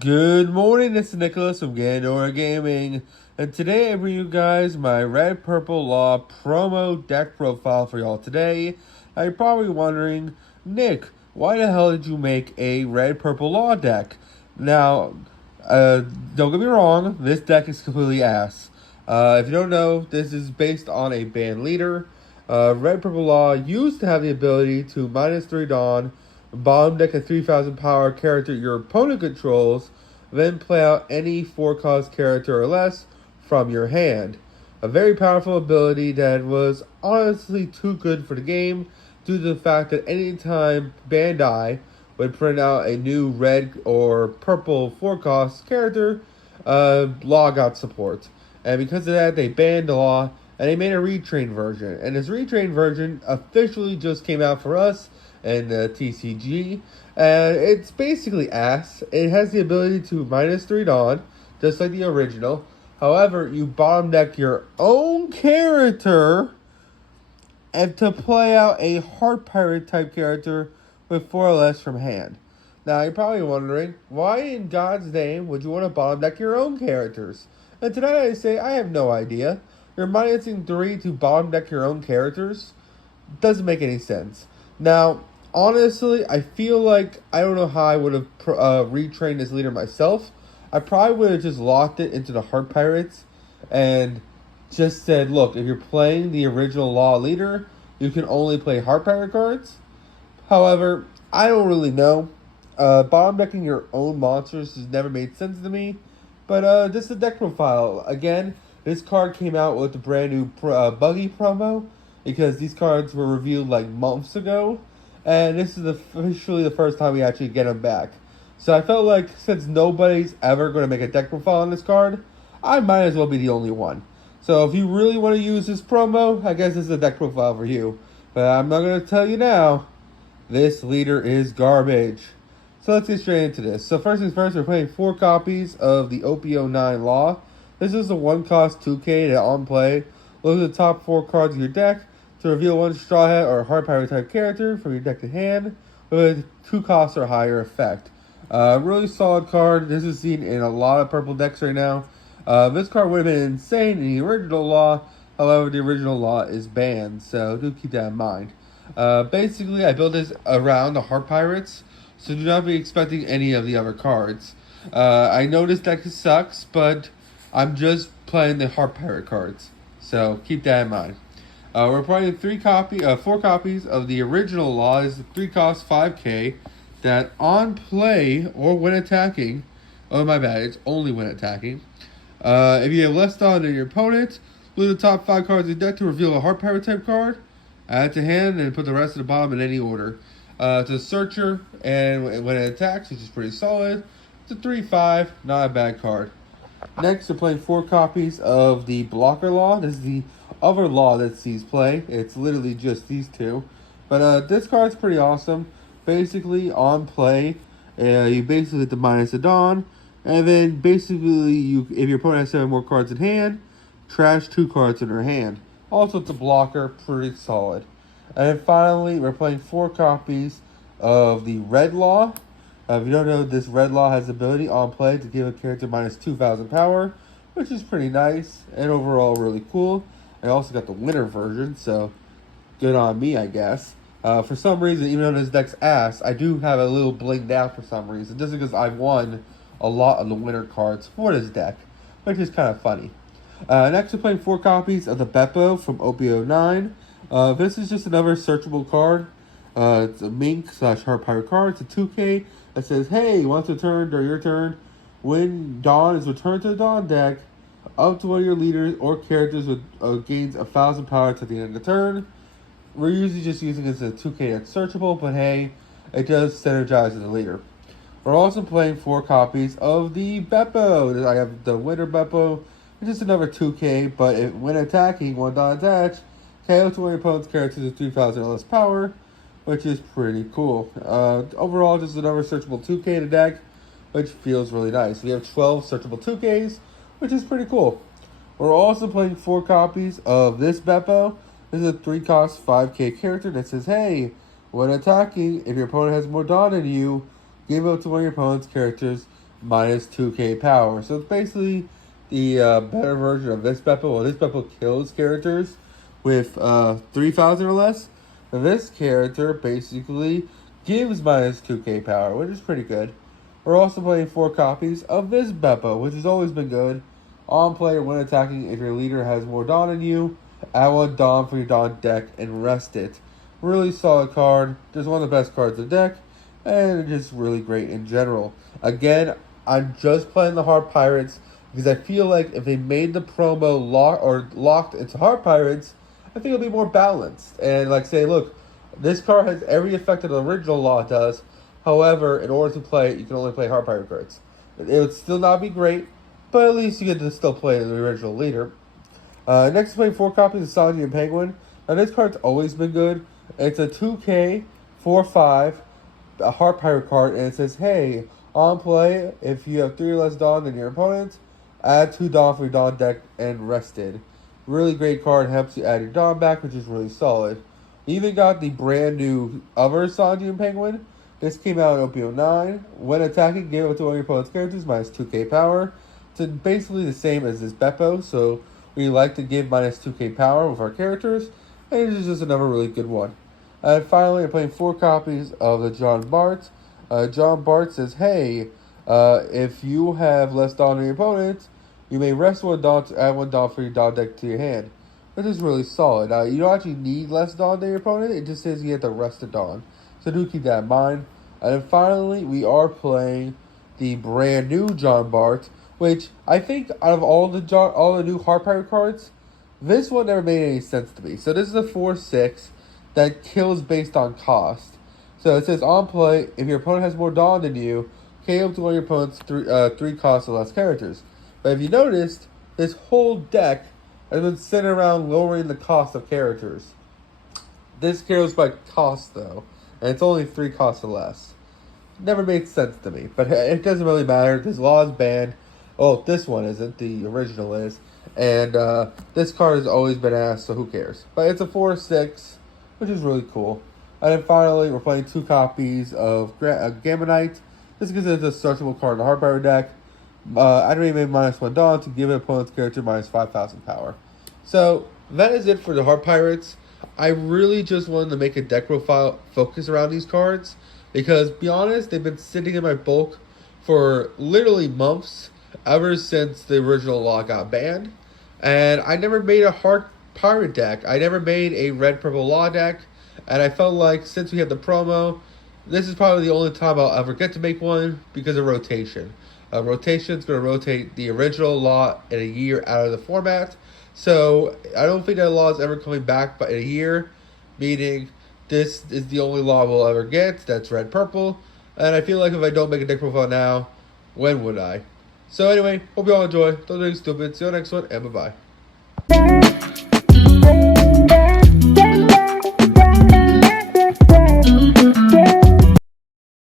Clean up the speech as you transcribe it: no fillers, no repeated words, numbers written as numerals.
Good morning, this is Nicholas from Gandora Gaming, and today I bring you guys my Red Purple Law promo deck profile for y'all today. Now you're probably wondering, Nick, why the hell did you make a Red Purple Law deck? Now, don't get me wrong, this deck is completely ass. If you don't know, this is based on a band leader. Red Purple Law used to have the ability to -3 Dawn, bottom deck a 3000 power character your opponent controls, then play out any 4-cost character or less from your hand. A very powerful ability that was honestly too good for the game due to the fact that anytime Bandai would print out a new red or purple 4-cost character, Law got support. And because of that, they banned the Law and they made a retrain version. And this retrain version officially just came out for us and TCG. And it's basically ass. It has the ability to -3 Dawn, just like the original. However, you bottom deck your own character and to play out a Heart Pirate type character with 4 or less from hand. Now, you're probably wondering, why in God's name would you want to bottom deck your own characters? And tonight I say, I have no idea. You're minusing 3 to bottom deck your own characters? Doesn't make any sense. Now, honestly, I feel like I don't know how I would have retrained this leader myself. I probably would have just locked it into the Heart Pirates and just said, look, if you're playing the original Law leader, you can only play Heart Pirate cards. However, I don't really know. Bottom decking your own monsters has never made sense to me. But this is the deck profile. Again, this card came out with the brand new Buggy promo because these cards were revealed like months ago. And this is officially the first time we actually get them back. So I felt like since nobody's ever going to make a deck profile on this card, I might as well be the only one. So if you really want to use this promo, I guess this is a deck profile for you. But I'm not going to tell you now, this leader is garbage. So let's get straight into this. So first things first, we're playing 4 copies of the OP10 Law. This is a 1-cost 2K that on play. Look at the top 4 cards of your deck to reveal 1 Straw Hat or Heart Pirate type character from your deck to hand with 2 costs or higher effect. Really solid card. This is seen in a lot of purple decks right now. This card would have been insane in the original Law. However, the original Law is banned, so do keep that in mind. Basically, I built this around the Heart Pirates, so do not be expecting any of the other cards. I know this deck sucks, but I'm just playing the Heart Pirate cards, so keep that in mind. We're playing 4 copies of the original Law. This is 3-cost 5K that on play or when attacking, oh my bad, it's only when attacking. If you have less Dawn than your opponent, look at the top 5 cards of the deck to reveal a Heart Pirate type card. Add to hand and put the rest at the bottom in any order. It's a searcher, and when it attacks, which is pretty solid, it's a 3/5, not a bad card. Next, we're playing 4 copies of the Blocker Law. This is the other Law that sees play. It's literally just these 2. But this card's pretty awesome. Basically, on play, you basically get the -a Dawn, and then basically, if your opponent has 7 more cards in hand, trash 2 cards in her hand. Also, it's a blocker, pretty solid. And finally, we're playing 4 copies of the Red Law. If you don't know, this Red Law has the ability on play to give a character -2000 power, which is pretty nice and overall really cool. I also got the winter version, so good on me, I guess. For some reason, even though this deck's ass, I do have a little blinged out for some reason, just because I've won a lot of the winter cards for this deck, which is kind of funny. Next, we're playing 4 copies of the Beppo from OP10. This is just another searchable card. It's a Mink / Heart Pirate card. It's a 2K that says, hey, once returned during your turn, when Dawn is returned to the Dawn deck, up to one of your leaders or characters with gains 1000 power to the end of the turn. We're usually just using it as a 2K that's searchable, but hey, it does synergize with the leader. We're also playing 4 copies of the Beppo. I have the Winter Beppo. It's just another 2K, but when attacking, 1 Dawn attach, KO to one of your opponent's characters with 3000 or less power, which is pretty cool. Overall, just another searchable 2K in the deck, which feels really nice. We have 12 searchable 2Ks, which is pretty cool. We're also playing 4 copies of this Beppo. This is a 3-cost 5K character that says, hey, when attacking, if your opponent has more Dawn than you, give it to one of your opponent's characters minus 2k power. So it's basically the better version of this Beppo. Well, this Beppo kills characters with 3,000 or less. And this character basically gives minus 2k power, which is pretty good. We're also playing 4 copies of this Beppo, which has always been good. On player when attacking, if your leader has more Dawn than you, add 1 Dawn for your Dawn deck and rest it. Really solid card. Just one of the best cards of the deck, and just really great in general. Again, I'm just playing the Hard Pirates because I feel like if they made the promo locked into Hard Pirates, I think it'll be more balanced. And like say, look, this card has every effect that the original Law does. However, in order to play it, you can only play Hard Pirate cards. It would still not be great, but at least you get to still play the original leader. Next, play 4 copies of Sanji and Penguin. Now, this card's always been good. It's a 2K, 4/5, a Heart Pirate card, and it says, hey, on play, if you have 3 or less Dawn than your opponent, add 2 Dawn for your Dawn deck and rested. Really great card, helps you add your Dawn back, which is really solid. We even got the brand new other Sanji and Penguin. This came out in OP10. When attacking, give it to one of your opponent's characters, minus 2k power. It's basically the same as this Beppo, so we like to give minus 2k power with our characters, and this is just another really good one. And finally, I'm playing 4 copies of the John Bart. John Bart says, hey, if you have less Dawn than your opponent, you may rest 1 Dawn to add 1 Dawn for your Dawn deck to your hand. This is really solid. You don't actually need less Dawn than your opponent, it just says you have to rest a Dawn. So do keep that in mind. And then finally, we are playing the brand new John Bart, which I think out of all the new Heart Pirate cards, this one never made any sense to me. So this is a 4/6 that kills based on cost. So it says on play, if your opponent has more Dawn than you, KO to one of your opponent's 3 cost or less characters. But if you noticed, this whole deck has been centered around lowering the cost of characters. This kills by cost though, and it's only 3 costs or less. Never made sense to me, but it doesn't really matter because Law is banned. Oh, this one isn't. The original is. And this card has always been asked, so who cares? But it's a 4/6, which is really cool. And then finally, we're playing 2 copies of Gamma Knight. This is a searchable card in the Hard Pirate deck. Animate minus 1 Dawn to give an opponent's character minus 5,000 power. So, that is it for the Hard Pirates. I really just wanted to make a deck profile focus around these cards. Because, be honest, they've been sitting in my bulk for literally months. Ever since the original Law got banned. And I never made a Hard Pirate deck. I never made a Red Purple Law deck. And I felt like since we have the promo, this is probably the only time I'll ever get to make one because of rotation. Rotation is going to rotate the original Law in a year out of the format. So I don't think that Law is ever coming back but in a year. Meaning this is the only Law we'll ever get. That's Red Purple. And I feel like if I don't make a deck profile now, when would I? So anyway, hope you all enjoy. Don't do anything stupid. See you on the next one, and bye-bye.